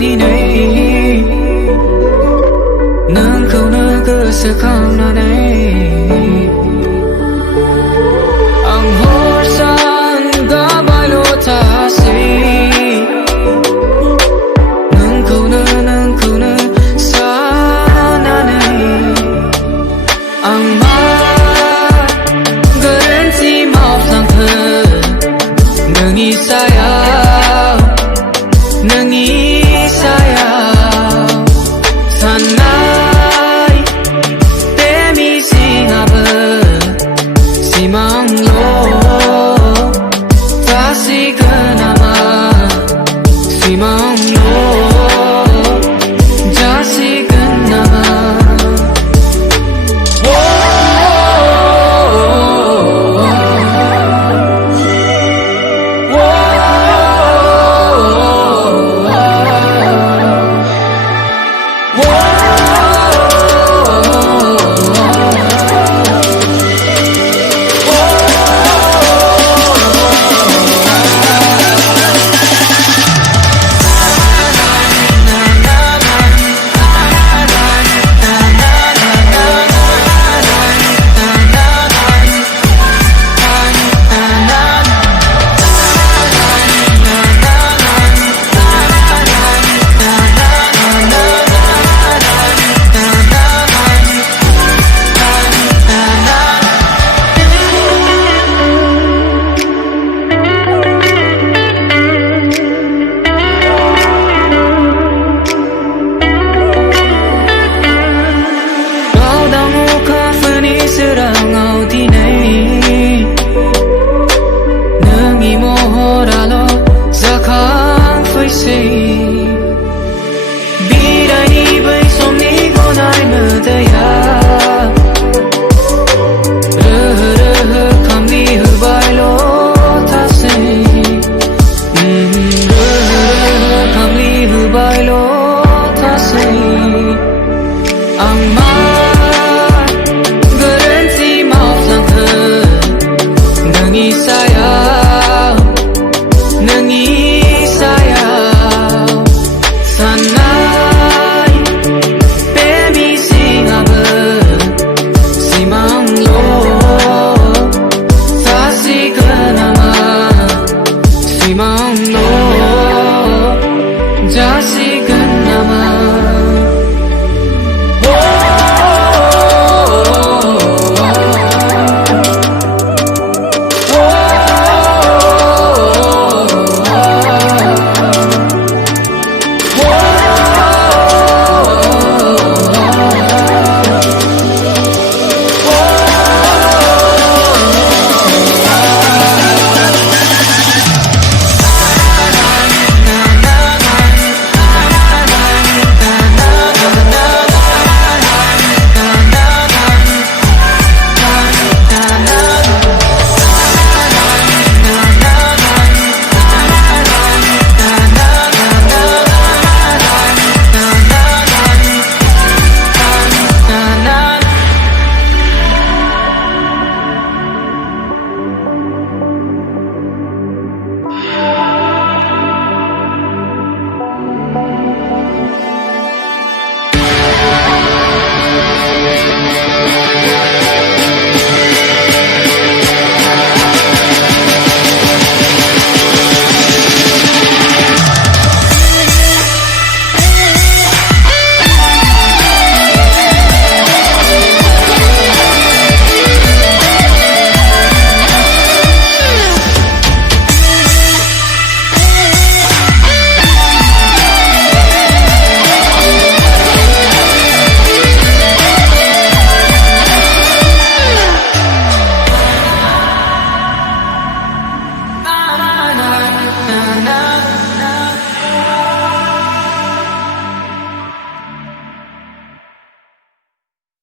दिनै नोंखौनो गोसोखांनानै आं हर सान गाबायल' थासै नोंखौनो साननानै आं मा गोरोन्थि मावफ्लांखो नोंनि सायाव साननाय बे मिजिंआबो सिमांल' जासिगोन नामा सिमांल' जासिगोन नामा नोंनि महराल' जाखांफैसै बिदायनि बै समनि गनाय मोदैया रोहो रोहो खामग्लिहोबायल' थासै रोहो रोहो खामग्लिहोबायल' थासै आं मा गोरोन्थि मावफ्लांखो नोंनि सायाव साननाय बे मिजिंआबो सिमांल' जासिगोन नामा सिमांल' जासिगोन